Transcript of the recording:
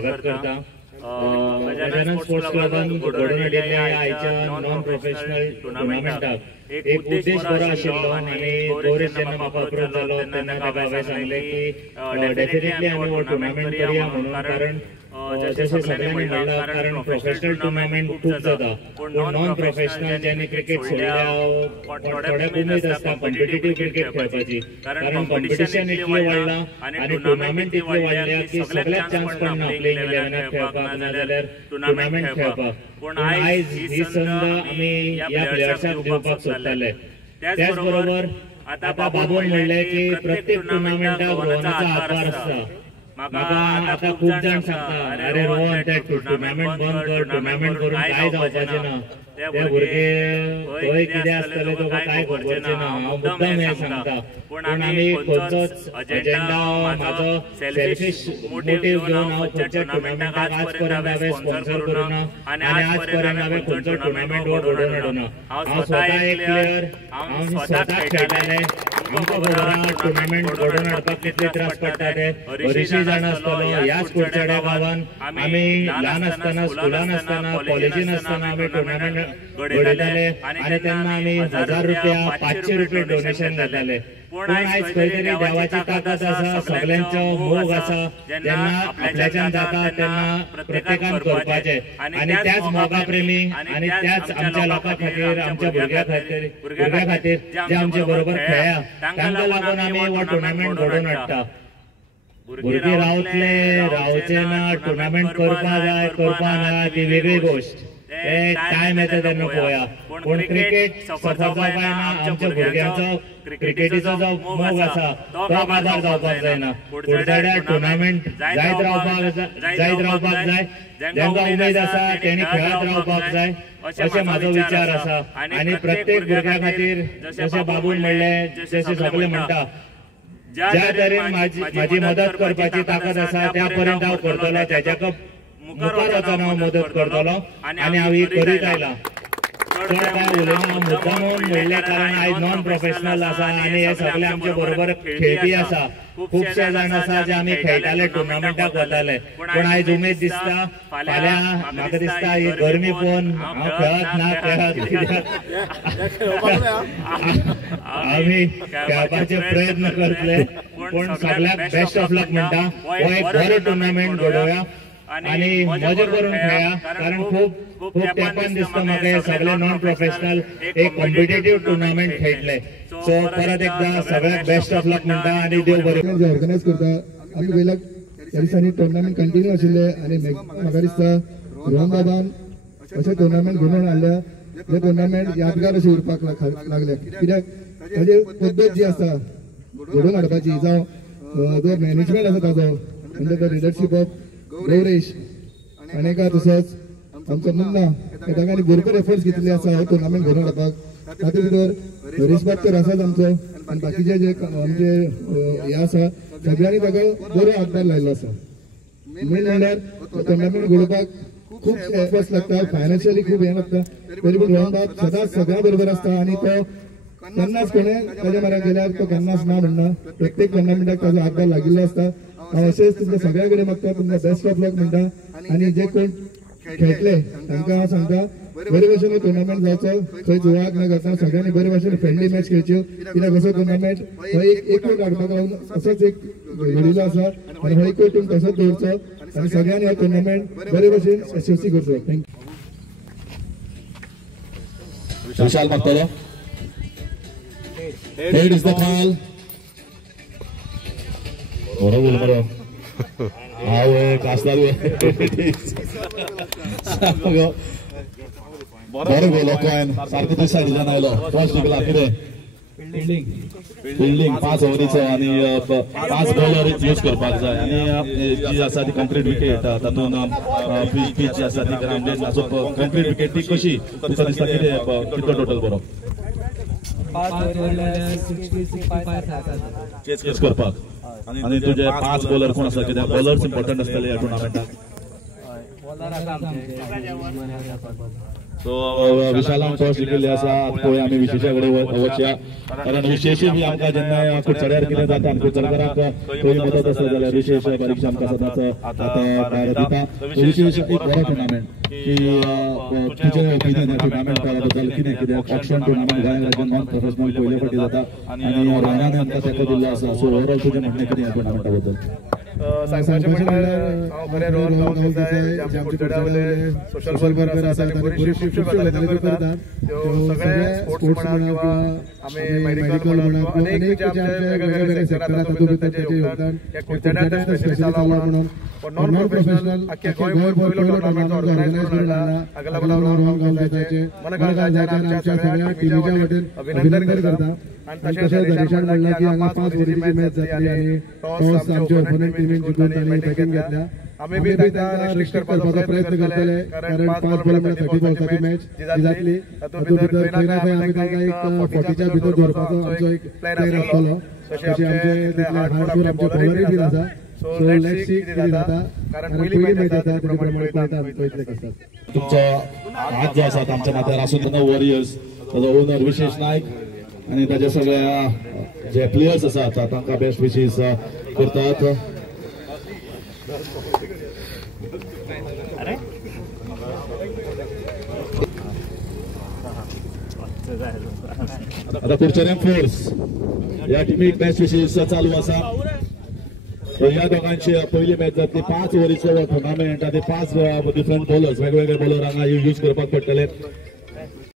स्वागत करता। गजानन स्पोर्ट्स क्लबान घडोवन हाडिल्ल्या आयच्या नॉन प्रोफेशनल टुर्नामेंटाक एक उद्देश बरो आशिल्लो आनी गौरेश जेन्ना म्हाका अप्रोच जालो तेन्ना ताका हांवें सांगलें की डेफिनेटली आमी हो टुर्नामेंट करया म्हणून, कारण जशें सगळ्यांनी म्हणलां कारण प्रोफेशनल टुर्नामेंट खूब जाता पूण नॉन प्रोफेशनल जेन्ना क्रिकेट सोडल्या थोड्याक उमेद आसता कॉम्पिटिटीव क्रिकेट खेळपाची, कारण कॉम्पिटिशन इतलें वाडलां आनी टुर्नामेंट इतले वाडल्या की सगळ्याक चान्स पडना प्लेइंग 11 खेळपाक नाजाल्यार टुर्नामेंट खेळपाक। पूण आयज ही संद आमी ह्या प्लेयर्सांक दिवपाक सोदताले। त्याच बरोबर आतां बाबून म्हणलें की प्रत्येक टुर्नामेंटाक रोहनाचो हातभार आसता। म्हाका आतां खूब जाण सांगता अरे रोहन ते टुर्नामेंट बंद कर, टुर्नामेंट करून काय जावपाचें ना, ते भुरगे खंय कितें आसतलें तुका काय खबरचें ना। हांव मुद्दाम हें सांगता पूण आमी खंयचोच अजेंडा म्हाजो सेल्फिश मोटीव घेवन हांव खंयच्या टुर्नामेंटाक आज पर्यंत हांवें स्पॉन्सर करूना आनी आज पर्यंत हांवें खंयचो टुर्नामेंट हो घडोवन हाडूना। हांव स्वता एक प्लेयर, हांव स्वता खेळटालें। आमकां खबर आहा टुर्नामेंट घडोवन हाडपाक कितले त्रास पडटा ते। हरिशी जाण आसतलो ह्याच कुडचड्या गांवांत आमी ल्हान आसतना स्कुलान आसतना कॉलेजीन आसतना आमी टुर्नामेंट घडयताले आनी तेन्ना आमी 1000 रुपया 500 रुपया डोनेशन घालताले। पूण आयज खंय तरी देवाची ताकद आसा, सगळ्यांचो मोग आसा, जेन्ना आपल्याच्यान जाता तेन्ना प्रत्येकान करपाचें आनी त्याच मोगा प्रेमी आनी त्याच आमच्या लोकां खातीर आमच्या भुरग्यां खातीर जे आमचे बरोबर खेळ्या तांकां लागून आमी हो टुर्नामेंट घडोवन हाडटा। भुरगे रावचे ना, टुर्नामेंट करपा जाय करपा ना ती वेगळी गोष्ट, ते टायम येता तेन्ना पळोवया। पूण क्रिकेट सफल जावपाक जायना, आमच्या भुरग्यांचो क्रिकेटीचो जो मोग आसा तो काबार जावपाक जायना। कुडचड्या टुर्नामेंट जायत रावपाक जाय, जेंका उमेद आसा तेणी खेळत रावपाक जाय अशें म्हाजो विचार आसा। आनी प्रत्येक भुरग्या खातीर जशें बाबून म्हणलें, जशें सगळे म्हणटा, ज्या तरेन म्हाजी मदत करपाची ताकद आसा त्या पर्यंत हांव करतलो, तेज्याक मुखार वचून हांव मदत करतलो आनी हांव ही करीत आयलां। चड काय उलयना, मुद्दामून म्हणलें कारण आयज नॉन प्रोफेशनल आसा आनी हे सगळे आमचे बरोबर खेळपी आसा। खुबशे जाण आसा जे आमी खेळटाले टुर्नामेंटाक वताले, पूण आयज उमेद दिसता फाल्यां म्हाका दिसता ही गरमी पळोवन हांव खेळत ना आमी खेळपाचे प्रयत्न करतले। पूण सगळ्याक बेस्ट ऑफ लक म्हणटा, हो एक बरो टुर्नामेंट घडोवया आनी मजा करून खेळया, कारण खूब तेंपान दिसता म्हाका हे सगळे नॉन प्रोफेशनल एक कॉम्पिटिटीव टुर्नामेंट खेळटले। सो परत एकदा सगळ्याक बेस्ट ऑफ लक म्हणटा आनी देव बरें ऑर्गनायज करता। आमी पयल्या ह्या दिसांनी टुर्नामेंट कंटिन्यू आशिल्ले आनी म्हाका दिसता रोहन बाबान अशें टुर्नामेंट घडोवन हाडल्या जे टुर्नामेंट यादगार अशें उरपाक लागले, कित्याक ताजी पद्दत जी आसा घडोवन हाडपाची, जावं जो मॅनेजमेंट आसा ताजो म्हणजे द लिडरशीप ऑफ गौरेश आनी तसोच आमचो मुन्ना, हे दोगांनी भरपूर एफर्ट्स घेतले आसा हो टुर्नामेंट घडोवन हाडपाक। तातूंत भितर हरीश बाब आसाच आमचो आनी बाकीचे जे आमचे हे आसा सगळ्यांनी ताका बरो हातभार लायिल्लो आसा। मेन म्हणल्यार टुर्नामेंट घडोवपाक खूब एफर्ट्स लागता, फायनान्शियली खूब हे लागता, तरी पूण रोहन बाब सदांच सगळ्या बरोबर आसता आनी तो केन्नाच कोणें ताच्या म्हऱ्यान गेल्यार तो केन्नाच ना म्हणना, प्रत्येक टुर्नामेंटाक ताजो हातभार लागिल्लो आसता। हांव अशेंच तुमकां सगळ्या कडेन मागता, तुमकां बेस्ट ऑफ लक म्हणटा आनी जे कोण खेळटले तांकां हांव सांगता बरे भशेन टुर्नामेंट जावचो, खंय जुवाक न करता सगळ्यांनी बरे भशेन फ्रेंडली मॅच खेळच्यो, कित्याक असो टुर्नामेंट हो एक हाडपाक लागून असोच एक घडिल्लो आसा आनी हो एक टीम तसोच दवरचो आनी सगळ्यांनी हो टुर्नामेंट बरे भशेन यशस्वी करचो। थँक्यू। विशाल मागतलो, हेड इज द कॉल। बरोबर बरो हांव कास्तारू बरो गेलो कॉइन सारको ते सायडीच्यान आयलो। फर्स्ट गोल कितें फिल्डिंग 5 ओव्हरीचो आनी 5 बॉलर यूज करपाक जाय आनी जी आसा ती कंप्लीट विकेट तातूंत पीच जी आसा ती ग्राउंडेड आसो कंप्लीट विकेट ती कशी तुका दिसता कितलो टोटल बरो चेस करपाक आनी तुझे 5 बॉलर कोण आसा, कित्याक बॉलर्स इम्पॉर्टंट आसतले ह्या टुर्नामेंटाक। सो विशालान टॉस जिखिल्ले आसा पळय आमी विशेषा कडेन वचया कारण विशेष बी आमकां जेन्ना कुडचड्यार कितें जाता आनी कुडचडकारांक खंय मदत आसता जाल्यार विशेष बारीकशी आमकां सदांच आतां भायर दिता विशेष एक बरो टुर्नामेंट की तुजें ओपिनियन ह्या टुर्नामेंटा बद्दल कितें कित्याक ऑप्शन टुर्नामेंट गोंया राज्यात नॉन प्रोफेशनल पयले फावटी जाता आनी रानान आमकां तेंको दिल्लो आसा सो ओवरऑल तुजें म्हणणें कितें ह्या टुर्नामेंटा बद्दल सांगपाचें म्हणल्यार हांव बरें रोहन गांवस देसाय जे आमचे कुडचड्यावयले सोशल वर्कर आसात आनी बऱ्योचश्यो गजाली करतात त्यो सगळे स्पोर्ट्स म्हणा आमी मेडिकल म्हणा अनेक जे आमचे वेगवेगळे सेक्टर आसा तातूंत भितर तेजें योगदान हे कुडचड्यार स्पेशली जाला म्हणून नॉन प्रोफेशनल आख्या गोंयभर पयलो टुर्नामेंट ऑर्गनायज करून हाडला हाका लागून हांव रोहन गांवस देसायचे मनाकाळजाच्यान आमच्या सगळ्या टिमीच्या वतीन अभिनंदन करता आणि तशेंच दर्शन म्हणला की हांगा 5 वरीची मॅच जातली आनी टॉस आमच्या ओपोनंट टिमीन जिखून तांणी बॅटिंग घेतल्या आमी बी तांकां रिस्ट्रिक्ट करपाचो प्रयत्न करतले कारण 5 बॉल म्हणल्यार 30 बॉल्साची मॅच जी जातली तातूंत भितर खंय ना खंय आमी तांकां एक 40च्या भितर दवरपाचो आमचो एक प्लॅन आसतलो तशें आमचे तितले हार्डकोर आमचे बॉलरूय बीन आसा सो लेट्स सी कितें जाता कारण पयली मॅच आसा तेजे प्रमाणे पळयता आमी पळयतले कशें तुमचो हात जो आसा आमच्या नात्यार आसूं तेन्ना वॉरियर्स ताजो ओनर विशेष नायक आणि ताच्या सगळ्या जे प्लेयर्स आसात तांकां बेस्ट विशीस करतात आता कुडचड्यां फोर्स या टिमीक बेस्ट विशीस चालू आसा ह्या दोघांची पहिली मॅच जातली 5 ओव्हरीचो टुर्नामेंट आनी 5 डिफरंट बॉलर्स वेगवेगळे बॉलर हांगा यूज करपाक पडटले